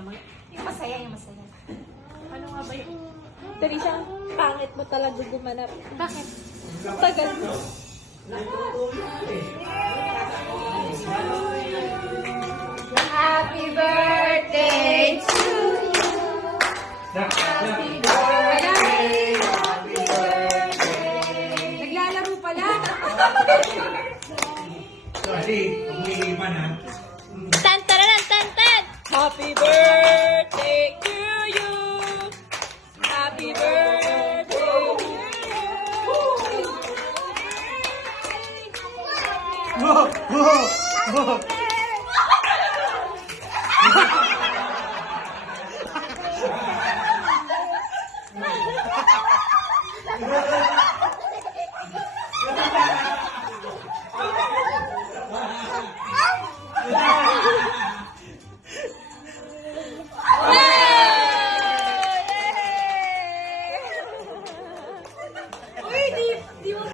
naman. Yung masaya, yung masaya. Ano nga ba yun? Teresa, pangit mo talaga gumanap. Bakit? Tagal mo. Happy birthday to you. Happy birthday. Happy birthday. Naglalaro pala. Sorry, umiihi pa na. Tan-tararan, tan-tan! Happy birthday to you! Happy birthday to you! Whoa! Whoa! Whoa!